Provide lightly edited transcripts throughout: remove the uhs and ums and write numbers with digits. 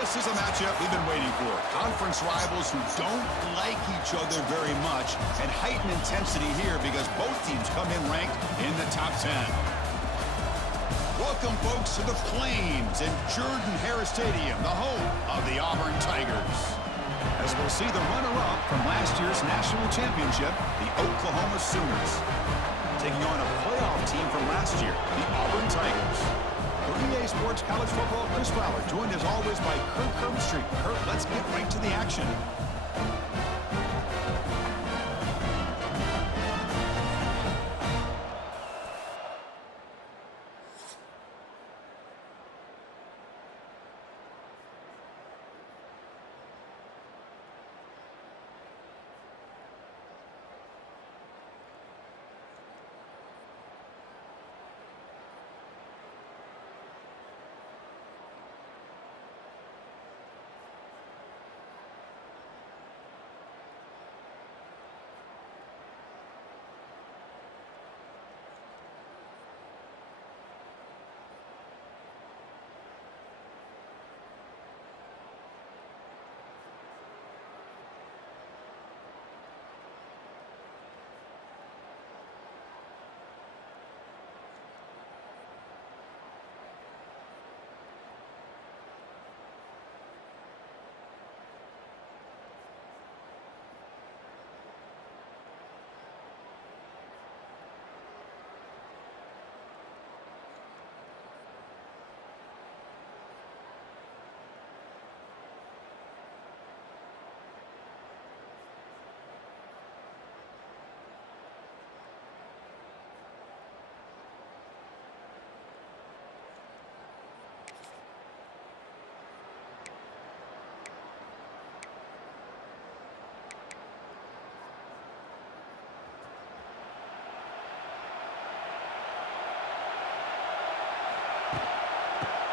This is a matchup we've been waiting for. Conference rivals who don't like each other very much, and heightened intensity here because both teams come in ranked in the top 10. Welcome, folks, to the Plains in Jordan-Hare Stadium, the home of the Auburn Tigers. As we'll see the runner-up from last year's national championship, the Oklahoma Sooners, taking on a playoff team from last year, the Auburn Tigers. For EA Sports College Football, Chris Fowler, joined as always by Kirk Herbstreit. Kirk, let's get right to the action.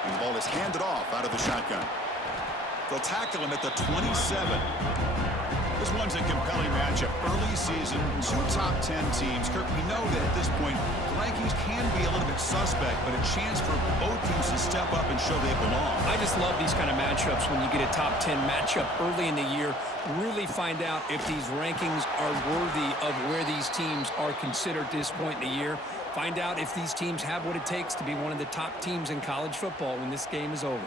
The ball is handed off out of the shotgun. They'll tackle him at the 27. This one's a compelling matchup. Early season, two top 10 teams. Kirk, we know that at this point, the rankings can be a little bit suspect, but a chance for both teams to step up and show they belong. I just love these kind of matchups when you get a top 10 matchup early in the year. Really find out if these rankings are worthy of where these teams are considered at this point in the year. Find out if these teams have what it takes to be one of the top teams in college football when this game is over.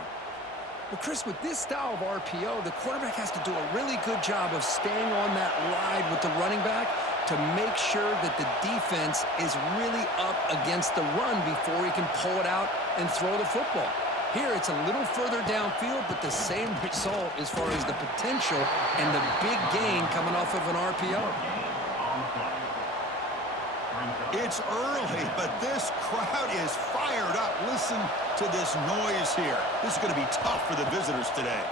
Well, Chris, with this style of RPO, the quarterback has to do a really good job of staying on that ride with the running back to make sure that the defense is really up against the run before he can pull it out and throw the football. Here, it's a little further downfield, but the same result as far as the potential and the big gain coming off of an RPO. It's early, but this crowd is fired up. Listen to this noise here. This is going to be tough for the visitors today.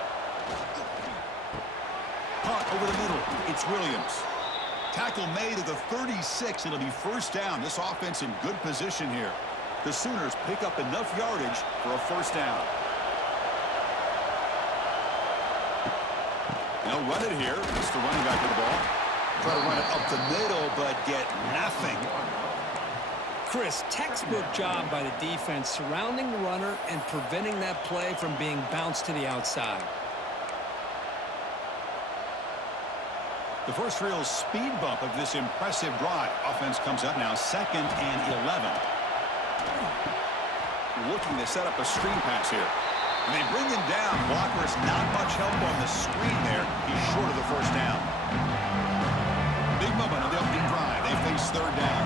Punt over the middle. It's Williams. Tackle made at the 36. It'll be first down. This offense in good position here. The Sooners pick up enough yardage for a first down. They'll run it here. It's the running back with the ball. Try to run it up the middle, but get nothing. Chris, textbook job by the defense surrounding the runner and preventing that play from being bounced to the outside. The first real speed bump of this impressive drive. Offense comes up now, 2nd and 11. Looking to set up a screen pass here. And they bring him down. Blockers not much help on the screen there. He's short of the first down. Big moment on the opening drive. They face third down.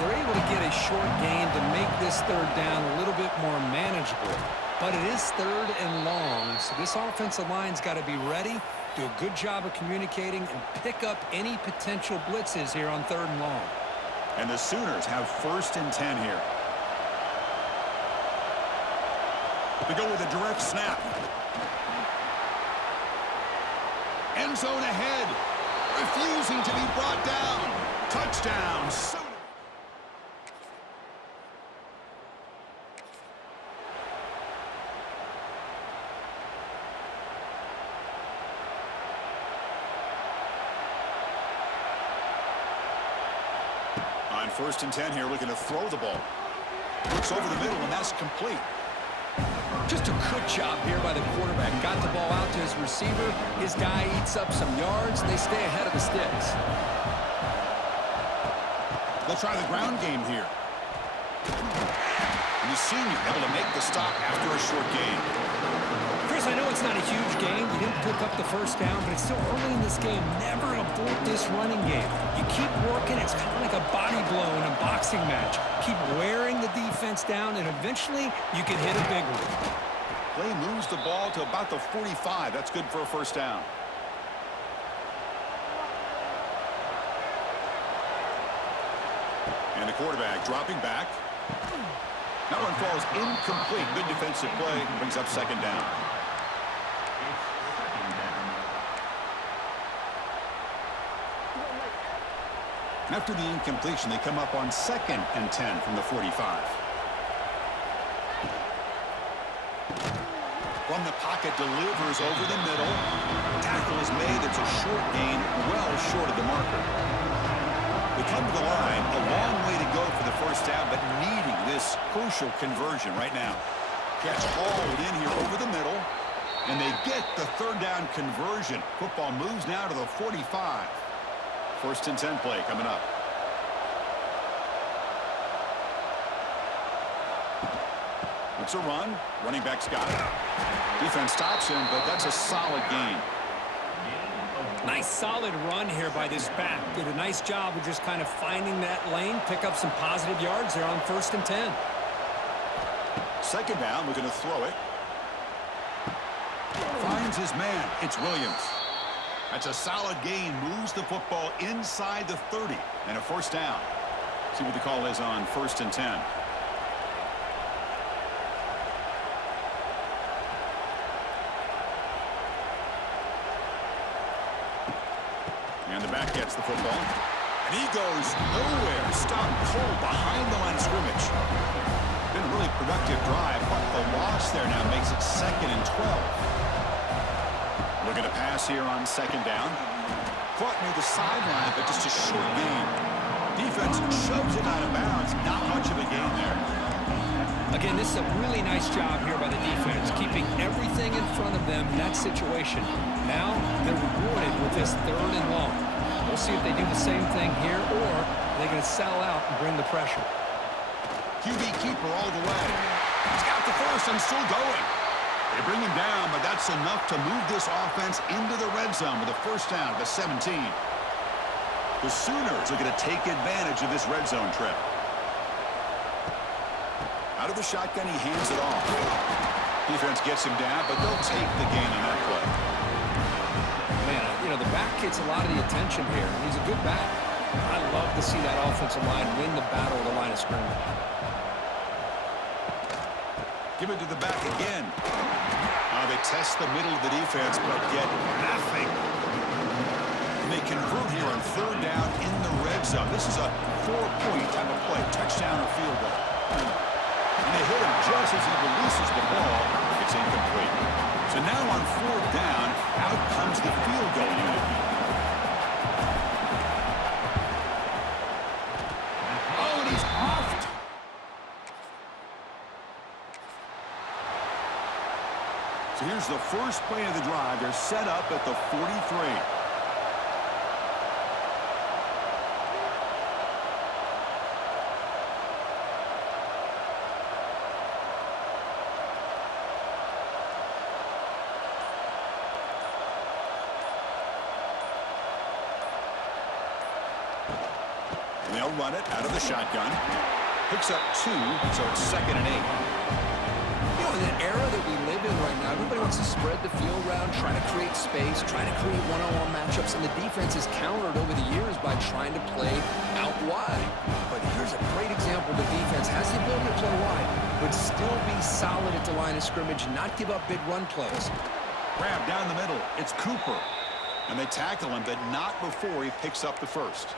They're able to get a short gain to make this third down a little bit more manageable. But it is third and long, so this offensive line's got to be ready, do a good job of communicating, and pick up any potential blitzes here on third and long. And the Sooners have 1st and 10 here. They go with a direct snap. End zone ahead. Refusing to be brought down. Touchdown, Sooners. On 1st and 10 here, looking to throw the ball. Looks over the middle, and that's complete. Just a good job here by the quarterback. Got the ball out to his receiver. His guy eats up some yards, and they stay ahead of the sticks. They'll try the ground game here. And the senior able to make the stop after a short gain. Chris, I know it's not a huge game. You didn't pick up the first down, but it's still early in this game. Never abort this running game. You keep working. It's kind of like a body blow in a boxing match. Keep wearing the defense down, and eventually you can hit a big one. Play moves the ball to about the 45. That's good for a first down. And the quarterback dropping back. That one falls incomplete. Good defensive play. Brings up second down. After the incompletion, they come up on 2nd and 10 from the 45. From the pocket, delivers over the middle. Tackle is made. It's a short gain, well short of the marker. They come to the line, a long way to go for the first down, but needing this crucial conversion right now. Catch hauled in here over the middle, and they get the third down conversion. Football moves now to the 45. 1st and 10 play coming up. It's a run. Running back's got it. Defense stops him, but that's a solid gain. Nice solid run here by this back. Did a nice job of just kind of finding that lane, pick up some positive yards there on 1st and 10. Second down, looking to throw it. Finds his man. It's Williams. That's a solid gain. Moves the football inside the 30. And a first down. See what the call is on 1st and 10. And the back gets the football. And he goes nowhere. Stopped cold behind the line of scrimmage. Been a really productive drive, but the loss there now makes it 2nd and 12. Looking to pass here on 2nd down. Caught near the sideline, but just a short gain. Defense shoves it out of bounds. Not much of a gain there. Again, this is a really nice job here by the defense, keeping everything in front of them in that situation. Now they're rewarded with this 3rd and long. We'll see if they do the same thing here, or they're going to settle out and bring the pressure. QB keeper all the way. He's got the first and still going. They bring him down, but that's enough to move this offense into the red zone with a first down at the 17. The Sooners are going to take advantage of this red zone trip. Out of the shotgun, he hands it off. Defense gets him down, but they'll take the gain on that play. Man, you know, the back gets a lot of the attention here. He's a good back. I love to see that offensive line win the battle of the line of scrimmage. Give it to the back again. They test the middle of the defense, but get nothing. And they convert here on 3rd down in the red zone. This is a 4-point type of play, touchdown or field goal. And they hit him just as he releases the ball. It's incomplete. So now on 4th down, out comes the field goal unit. Oh, and he's offed. So here's the first play of the drive. They're set up at the 43. They'll run it out of the shotgun. Picks up 2, so it's 2nd and 8. You know, in the era that we live in right now, everybody wants to spread the field around, try to create space, try to create one-on-one matchups, and the defense is countered over the years by trying to play out wide. But here's a great example. The defense has the ability to play wide, but still be solid at the line of scrimmage, not give up big run plays. Grab down the middle. It's Cooper. And they tackle him, but not before he picks up the first.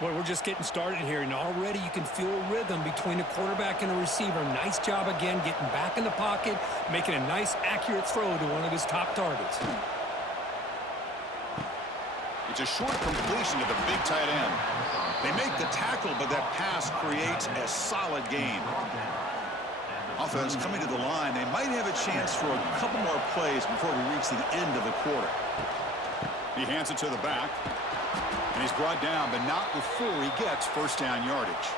Well, we're just getting started here, and already you can feel a rhythm between a quarterback and a receiver. Nice job again getting back in the pocket, making a nice, accurate throw to one of his top targets. It's a short completion to the big tight end. They make the tackle, but that pass creates a solid gain. Offense coming to the line. They might have a chance for a couple more plays before we reach the end of the quarter. He hands it to the back. And he's brought down, but not before he gets first down yardage.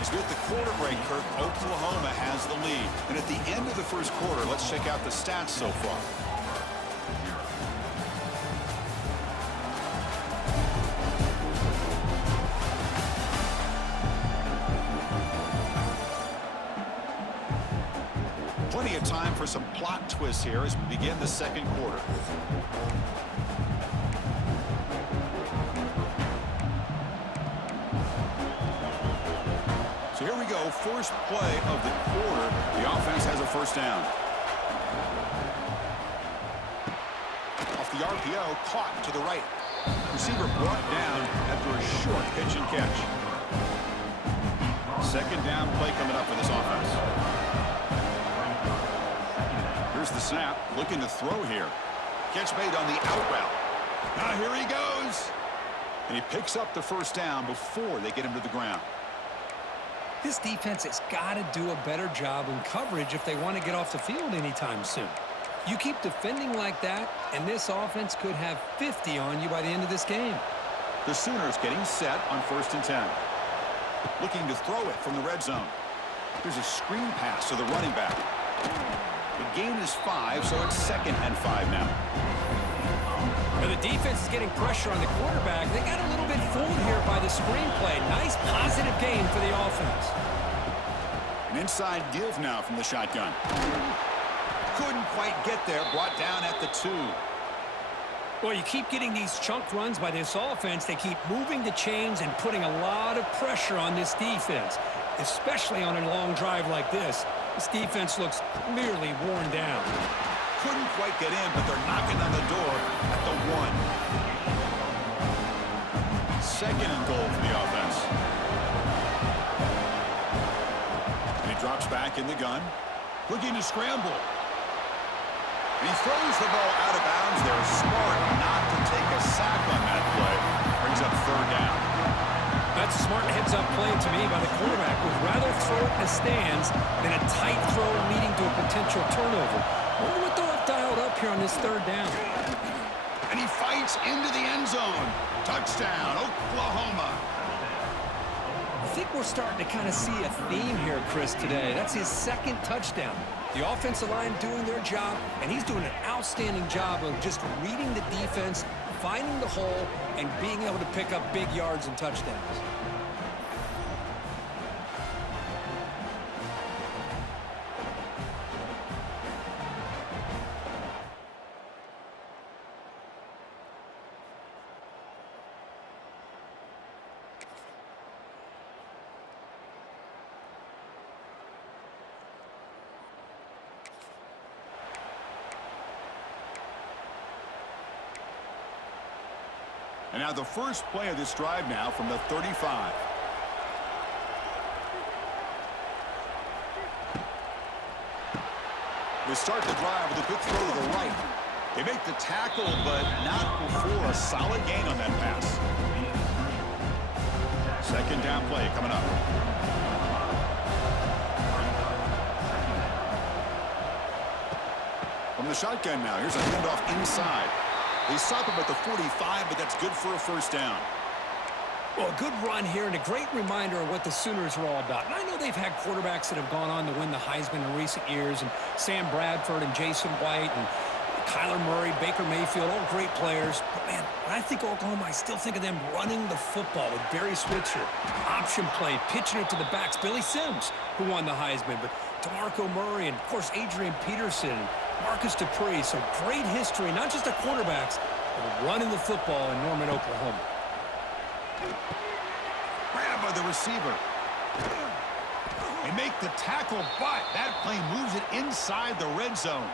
As we hit the quarter break, Kirk, Oklahoma has the lead. And at the end of the first quarter, let's check out the stats so far. Plenty of time for some plot twists here as we begin the second quarter. So here we go, first play of the quarter. The offense has a first down. Off the RPO, caught to the right. Receiver brought down after a short pitch and catch. Second down play coming up for this offense. Here's the snap, looking to throw here. Catch made on the out route. Now here he goes. And he picks up the first down before they get him to the ground. This defense has got to do a better job in coverage if they want to get off the field anytime soon. You keep defending like that, and this offense could have 50 on you by the end of this game. The Sooners getting set on 1st and 10. Looking to throw it from the red zone. There's a screen pass to the running back. The gain is 5, so it's 2nd and 5 now. Now the defense is getting pressure on the quarterback. They got a little bit fooled here by the screenplay. Nice positive gain for the offense. An inside give now from the shotgun. Couldn't quite get there. Brought down at the 2. Well, you keep getting these chunk runs by this offense. They keep moving the chains and putting a lot of pressure on this defense, especially on a long drive like this. This defense looks clearly worn down. Couldn't quite get in, but they're knocking on the door at the 1. 2nd and goal for the offense. And he drops back in the gun. Looking to scramble. And he throws the ball out of bounds. They're smart not to take a sack on that play. Brings up 3rd down. That's a smart heads-up play to me by the quarterback. Would rather throw it in the stands than a tight throw leading to a potential turnover. Wonder what they'll have dialed up here on this 3rd down. And he fights into the end zone. Touchdown, Oklahoma. I think we're starting to kind of see a theme here, Chris, today. That's his 2nd touchdown. The offensive line doing their job, and he's doing an outstanding job of just reading the defense, finding the hole, and being able to pick up big yards and touchdowns. And now the first play of this drive now from the 35. They start the drive with a quick throw to the right. They make the tackle, but not before a solid gain on that pass. 2nd down play coming up. From the shotgun now, here's a handoff inside. They stop him at the 45, but that's good for a first down. Well, a good run here and a great reminder of what the Sooners are all about. And I know they've had quarterbacks that have gone on to win the Heisman in recent years, and Sam Bradford and Jason White and Kyler Murray, Baker Mayfield, all great players. But, man, when I think Oklahoma, I still think of them running the football with Barry Switzer. Option play, pitching it to the backs. Billy Sims, who won the Heisman, but DeMarco Murray and, of course, Adrian Peterson, Marcus Dupree. So great history, not just of quarterbacks, but running the football in Norman, Oklahoma. Grab by the receiver. They make the tackle, but that play moves it inside the red zone.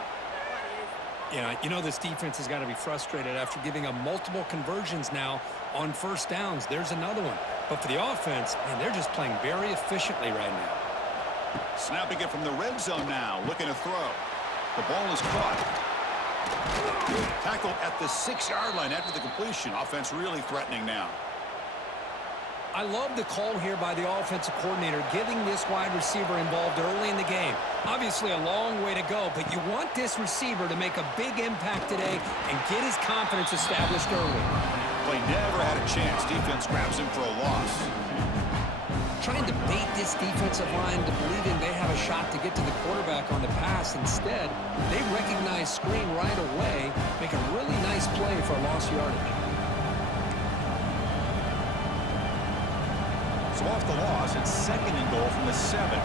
Yeah, you know this defense has got to be frustrated after giving up multiple conversions now on first downs. There's another one. But for the offense, man, they're just playing very efficiently right now. Snapping it from the red zone now, looking to throw. The ball is caught. Tackled at the 6-yard line after the completion. Offense really threatening now. I love the call here by the offensive coordinator, getting this wide receiver involved early in the game. Obviously a long way to go, but you want this receiver to make a big impact today and get his confidence established early. Play never had a chance. Defense grabs him for a loss. Trying to bait this defensive line to believing they have a shot to get to the quarterback on the pass. Instead, they recognize screen right away, make a really nice play for lost yardage. So off the loss, it's 2nd and goal from the 7.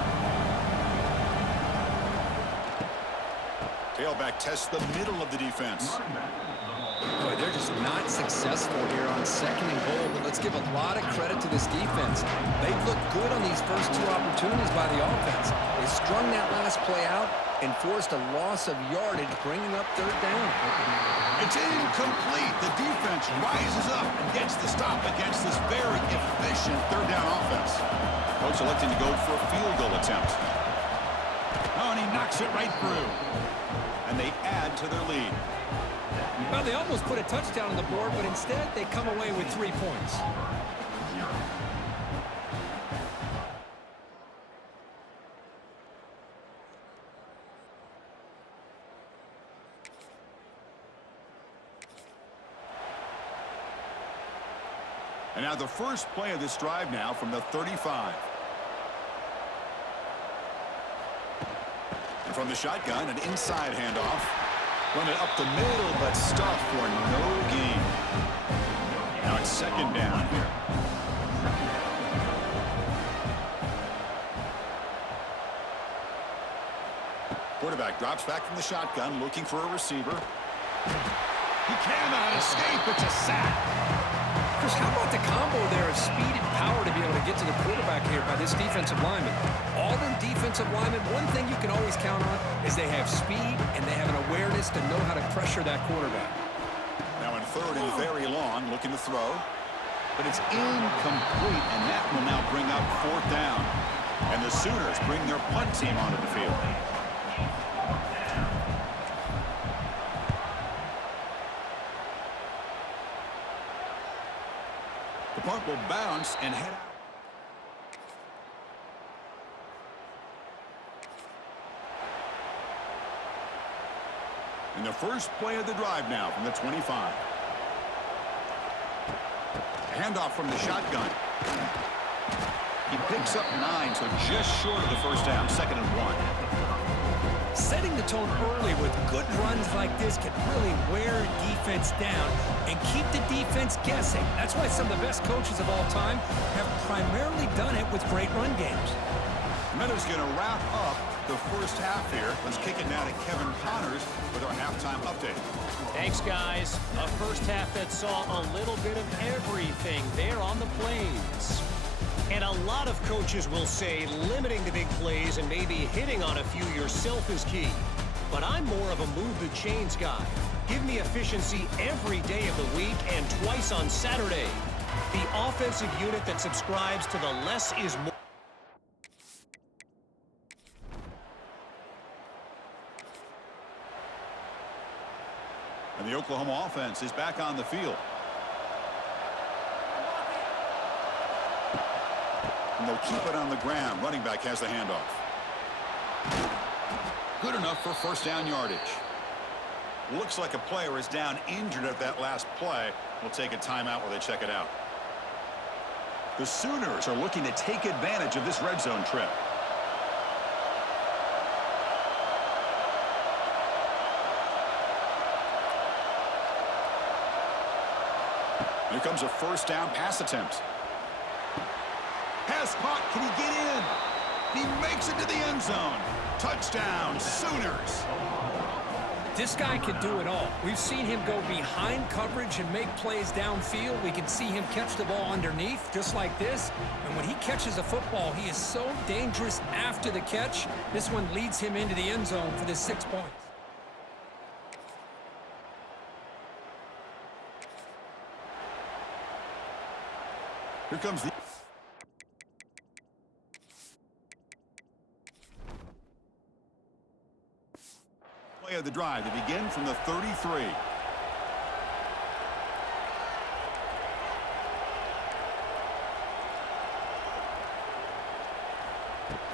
Tailback tests the middle of the defense. Boy, they're just not successful here on 2nd and goal, but let's give a lot of credit to this defense. They've looked good on these first 2 opportunities by the offense. They strung that last play out and forced a loss of yardage, bringing up 3rd down. It's incomplete. The defense rises up and gets the stop against this very efficient 3rd down offense. Coach electing to go for a field goal attempt. Oh, and he knocks it right through. And they add to their lead. Well, they almost put a touchdown on the board, but instead they come away with 3 points. And now the first play of this drive now from the 35. And from the shotgun, an inside handoff. Run it up the middle, but stuffed for no gain. Now it's 2nd down here. Quarterback drops back from the shotgun, looking for a receiver. He cannot escape. It's a sack. Chris, how about the combo there of speed and power to be able to get to the quarterback here by this defensive lineman? Auburn defensive lineman, one thing you can always count on is they have speed and they have an awareness to know how to pressure that quarterback. Now in 3rd and very long, looking to throw. But it's incomplete, and that will now bring up 4th down. And the Sooners bring their punt team onto the field. The punt will bounce and head out. And the first play of the drive now from the 25. Handoff from the shotgun. He picks up 9, so just short of the 1st down, 2nd and 1. Setting the tone early with good runs like this can really wear a defense down and keep the defense guessing. That's why some of the best coaches of all time have primarily done it with great run games. Miller's going to wrap up the first half here. Let's kick it now to Kevin Connors with our halftime update. Thanks, guys. A first half that saw a little bit of everything there on the plains. And a lot of coaches will say limiting the big plays and maybe hitting on a few yourself is key. But I'm more of a move the chains guy. Give me efficiency every day of the week and twice on Saturday. The offensive unit that subscribes to the less is more. And the Oklahoma offense is back on the field. And they'll keep it on the ground. Running back has the handoff. Good enough for 1st down yardage. Looks like a player is down injured at that last play. We'll take a timeout while they check it out. The Sooners are looking to take advantage of this red zone trip. Here comes a 1st down pass attempt. Pass caught. Can he get in? He makes it to the end zone. Touchdown, Sooners. This guy can do it all. We've seen him go behind coverage and make plays downfield. We can see him catch the ball underneath just like this. And when he catches a football, he is so dangerous after the catch. This one leads him into the end zone for the 6 points. Here comes the play of the drive to begin from the 33.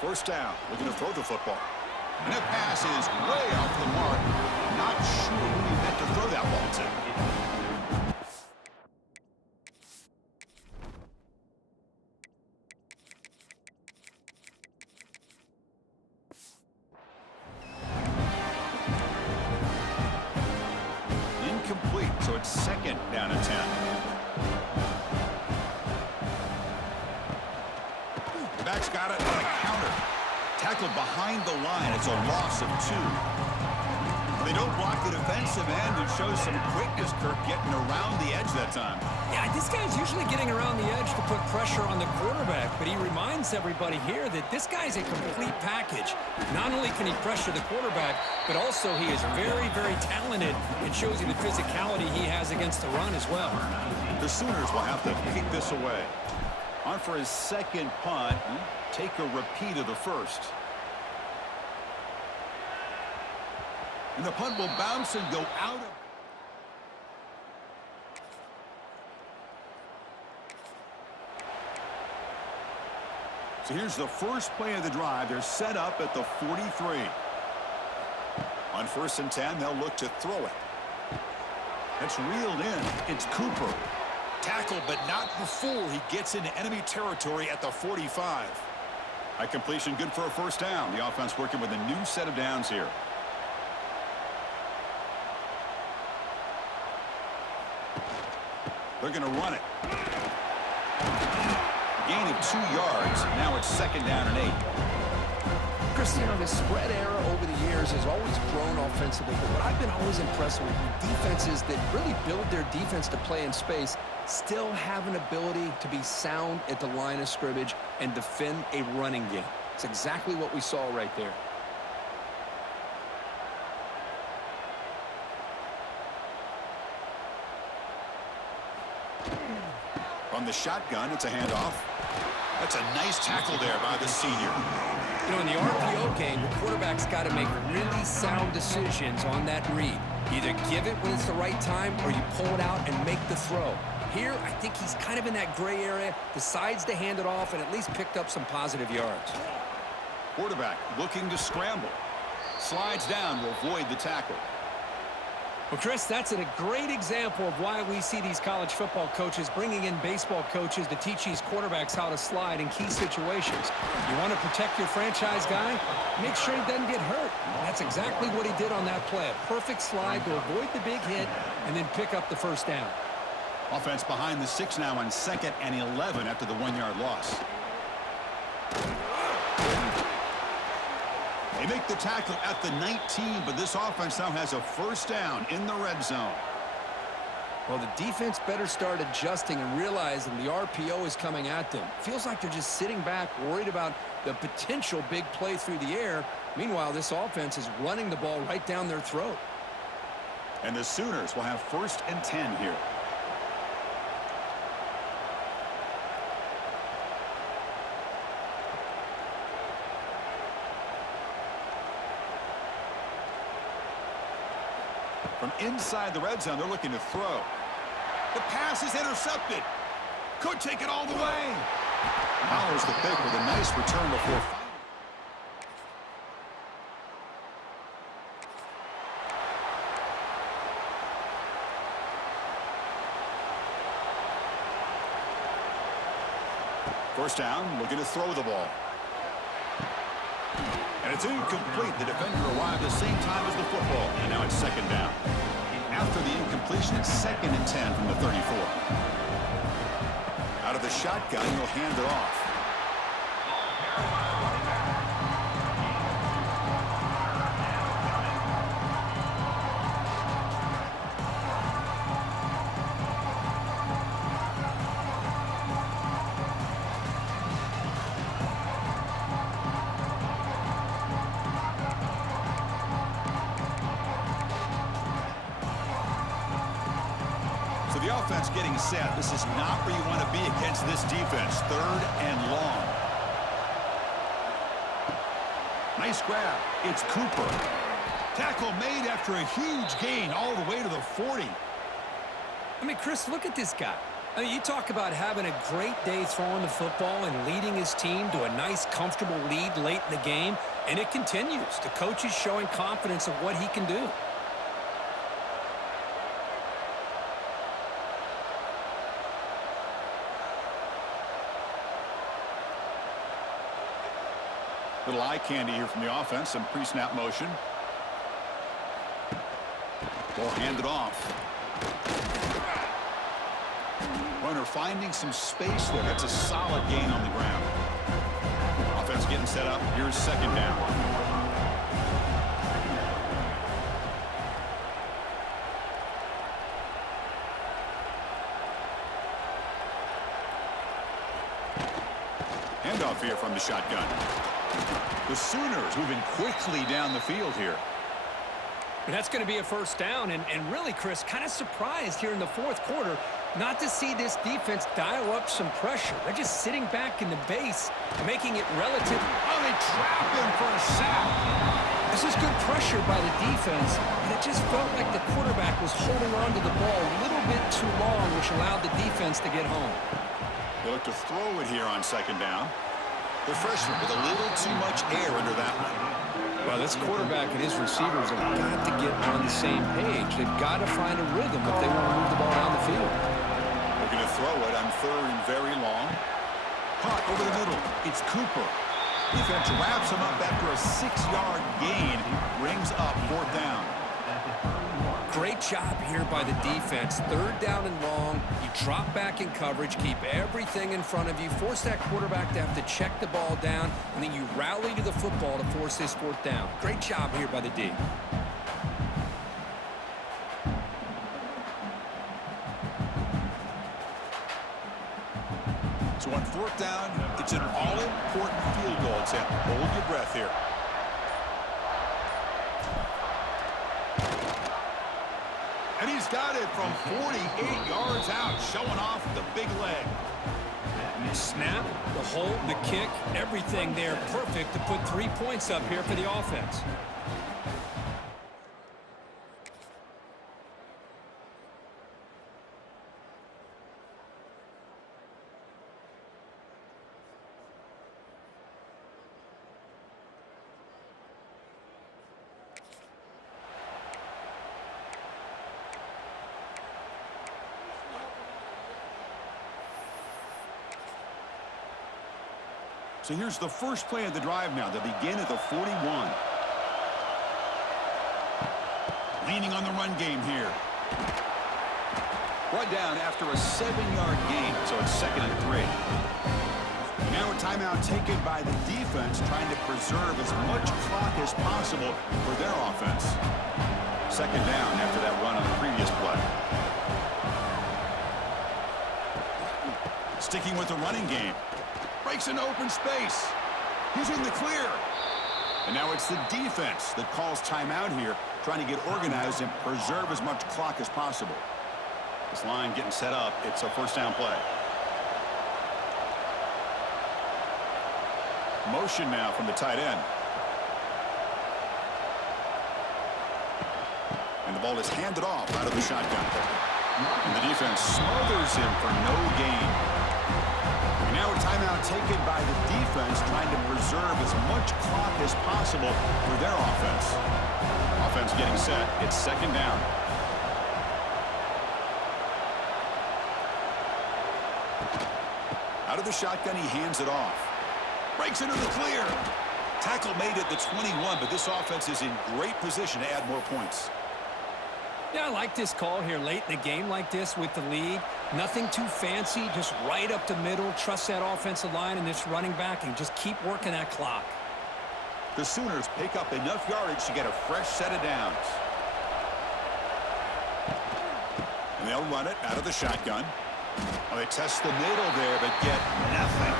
First down, looking to throw the football. And that pass is way off the mark. Not sure who he meant to throw that ball to. Incomplete, so it's second down and 10. The back's got it on a counter. Tackled behind the line. It's a loss of 2. They don't block the defensive end. It shows some quickness, Kirk, getting around the edge that time. Yeah, this guy's usually getting around the edge to put pressure on the quarterback, but he reminds everybody here that this guy's a complete package. Not only can he pressure the quarterback, but also he is very, very talented and shows you the physicality he has against the run as well. The Sooners will have to kick this away. On for his second punt. Take a repeat of the first. And the punt will bounce and go out of... So here's the first play of the drive. They're set up at the 43. On 1st and 10, they'll look to throw it. That's reeled in. It's Cooper. Tackled, but not before he gets into enemy territory at the 45. High completion, good for a first down. The offense working with a new set of downs here. They're going to run it. Gain of 2 yards. Now it's second down and 8. Chris, you know, the spread era over the years has always grown offensively, but what I've been always impressed with defenses that really build their defense to play in space still have an ability to be sound at the line of scrimmage and defend a running game. It's exactly what we saw right there. From the shotgun, it's a handoff. That's a nice tackle there by the senior. You know, in the RPO game, the quarterback's got to make really sound decisions on that read. Either give it when it's the right time or you pull it out and make the throw. Here, I think he's kind of in that gray area, decides to hand it off and at least picked up some positive yards. Quarterback looking to scramble. Slides down to avoid the tackle. Well, Chris, that's a great example of why we see these college football coaches bringing in baseball coaches to teach these quarterbacks how to slide in key situations. You want to protect your franchise guy? Make sure he doesn't get hurt. And that's exactly what he did on that play. A perfect slide to avoid the big hit and then pick up the first down. Offense behind the 6 now on 2nd and 11 after the 1-yard loss. They make the tackle at the 19, but this offense now has a first down in the red zone. Well, the defense better start adjusting and realizing the RPO is coming at them. Feels like they're just sitting back, worried about the potential big play through the air. Meanwhile, this offense is running the ball right down their throat. And the Sooners will have 1st and 10 here. From inside the red zone, they're looking to throw. The pass is intercepted. Could take it all the way. Follows the pick with a nice return before final. First down, looking to throw the ball. And it's incomplete. The defender arrived at the same time as the football. And now it's second down. After the incompletion, it's 2nd and 10 from the 34. Out of the shotgun, he'll hand it off. The offense getting set. This is not where you want to be against this defense. 3rd and long. Nice grab. It's Cooper. Tackle made after a huge gain all the way to the 40. I mean, Chris, look at this guy. You talk about having a great day throwing the football and leading his team to a nice, comfortable lead late in the game, and it continues. The coach is showing confidence of what he can do. Little eye candy here from the offense. Some pre-snap motion. Ball handed off. Runner finding some space there. That's a solid gain on the ground. Offense getting set up. Here's second down. Handoff here from the shotgun. The Sooners moving quickly down the field here. And that's going to be a first down, and really, Chris, kind of surprised here in the fourth quarter not to see this defense dial up some pressure. They're just sitting back in the base, making it relative. Oh, they trap him for a sack. This is good pressure by the defense, and it just felt like the quarterback was holding on to the ball a little bit too long, which allowed the defense to get home. They look to throw it here on second down. The freshman with a little too much air under that one. Well, this quarterback and his receivers have got to get on the same page. They've got to find a rhythm if they want to move the ball down the field. Looking to throw it on third and very long. Caught over the middle. It's Cooper. Defense wraps him up after a 6-yard gain. Brings up fourth down. Great job here by the defense. Third down and long. You drop back in coverage, keep everything in front of you, force that quarterback to have to check the ball down, and then you rally to the football to force this fourth down. Great job here by the D. So on fourth down, it's an all-important field goal attempt. Hold your breath here. And he's got it from 48 yards out, showing off the big leg. Snap, the hold, the kick, everything there perfect to put 3 points up here for the offense. So here's the first play of the drive now. They begin at the 41. Leaning on the run game here. Brought down after a 7-yard gain, so it's second and 3. Now a timeout taken by the defense, trying to preserve as much clock as possible for their offense. Second down after that run on the previous play. Sticking with the running game. Breaks an open space. He's in the clear. And now it's the defense that calls timeout here, trying to get organized and preserve as much clock as possible. This line getting set up. It's a first down play. Motion now from the tight end. And the ball is handed off out of the shotgun. And the defense smothers him for no gain. Now a timeout taken by the defense, trying to preserve as much clock as possible for their offense. Offense getting set. It's second down. Out of the shotgun, he hands it off. Breaks into the clear. Tackle made at the 21, but this offense is in great position to add more points. Yeah, I like this call here late in a game like this with the lead. Nothing too fancy, just right up the middle. Trust that offensive line and this running back and just keep working that clock. The Sooners pick up enough yardage to get a fresh set of downs. And they'll run it out of the shotgun. Well, they test the middle there, but get nothing.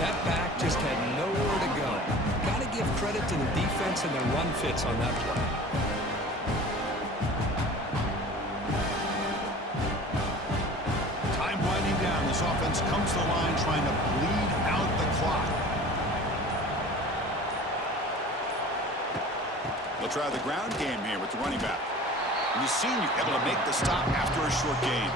That back just had nowhere to go. Got to give credit to the defense and their run fits on that play. This offense comes to the line trying to bleed out the clock. They'll try the ground game here with the running back. And the senior able to make the stop after a short gain.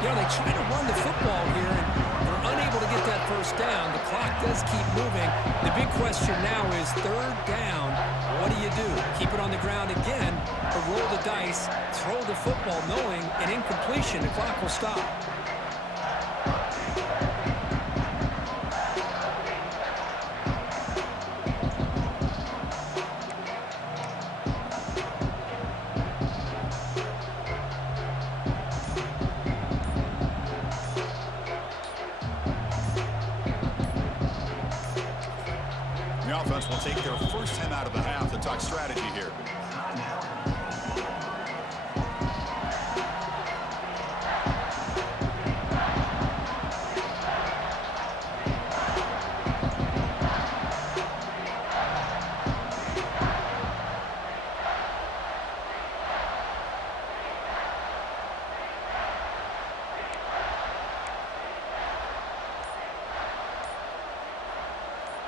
You know, they try to run the football here, and they're unable to get that first down. The clock does keep moving. The big question now is third down. What do you do? Keep it on the ground again, or roll the dice, throw the football, knowing an incompletion, the clock will stop. The offense will take their first time out of the half to talk strategy here.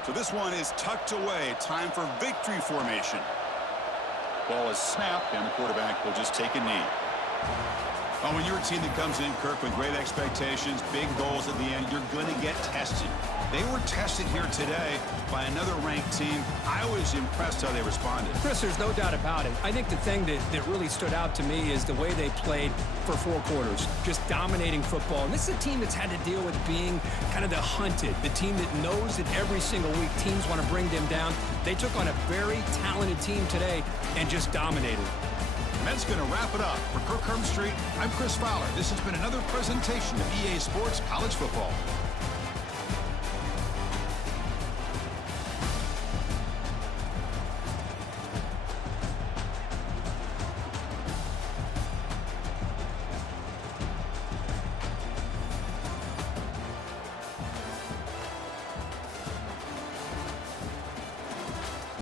So this one is tucked away. Time for victory formation. Ball is snapped, and the quarterback will just take a knee. Oh, when you're a team that comes in, Kirk, with great expectations, big goals at the end, you're going to get tested. They were tested here today by another ranked team. I was impressed how they responded. Chris, there's no doubt about it. I think the thing that really stood out to me is the way they played for 4 quarters, just dominating football. And this is a team that's had to deal with being kind of the hunted, the team that knows that every single week teams want to bring them down. They took on a very talented team today and just dominated. And that's going to wrap it up. For Kirk Street, I'm Chris Fowler. This has been another presentation of EA Sports College Football.